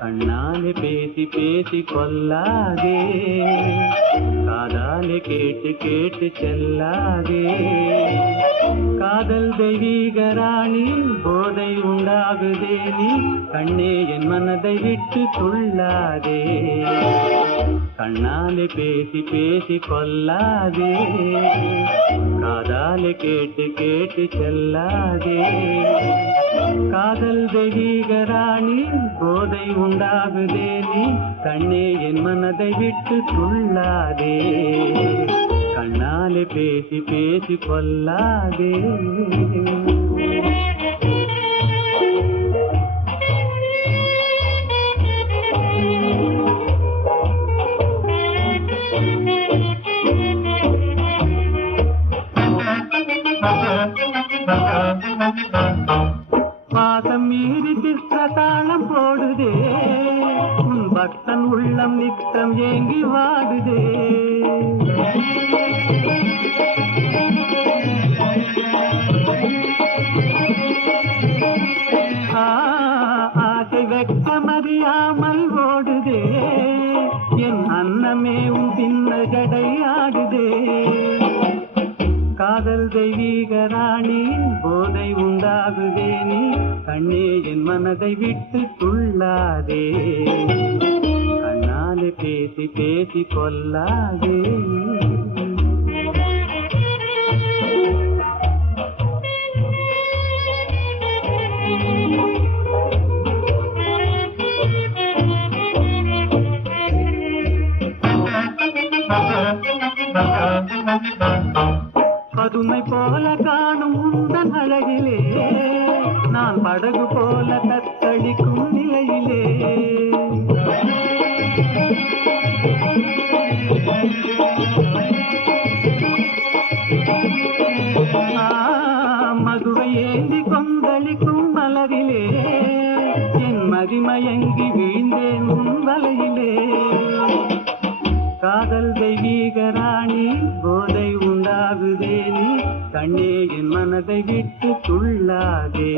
கண்ணாலே பேசி பேசி கொல்லாதே, காதாலே கேட்டு கேட்டு செல்லாதே. காதல் தெய்வீக ராணி, போதை உண்டாகுதே நீ கண்ணே என் மனதை விட்டு துள்ளாதே. கண்ணாலே பேசி பேசி கொல்லாதே, காதாலே கேட்டு கேட்டு செல்லாதே. காதல் தெய்வீக ராணி, போதை உண்டாகுதே நீ கண்ணே என் மனதை விட்டு துள்ளாதே. கண்ணாலே பேசி பேசி கொல்லாதே. பாசம் மீறி திஸ்ரதாளம் போடுதே, உன் பக்தன் உள்ளம் நித்தம் ஏங்கி வாடுதே. ஆசை வெட்கமறியாமல் ஓடுதே, என் அன்னமே உன் பின்ன ஜடை ஆடுதே. காதல் தெய்வீக ராணி, போதை உண்டாகுதே நீ கண்ணே என் மனதை விட்டு துள்ளாதே. கண்ணாலே பேசி பேசி கொல்லாதே. பதுமை போல காணும் உந்தன் அழகிலே, நான் படகு போல தத்தளிக்கும் நிலையிலே. மதுவை ஏந்தி கொந்தளிக்கும் மலரிலே, என் மதிமயங்கி வீழ்ந்தேன் உன் வலையிலே. காதல் தெய்வீக ராணி, போதை உண்டாகுதே நீ கண்ணே என் மனதை விட்டு துள்ளாதே.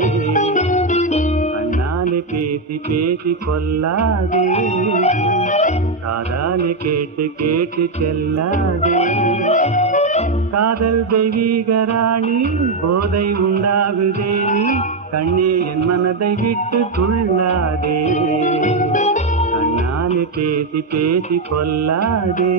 கண்ணாலே பேசி பேசி கொல்லாதே, காதாலே கேட்டு கேட்டு செல்லாதே. காதல் தெய்வீக ராணி, போதை உண்டாகுதே நீ கண்ணே என் மனதை விட்டு துள்ளாதே. கண்ணாலே பேசி பேசி கொல்லாதே.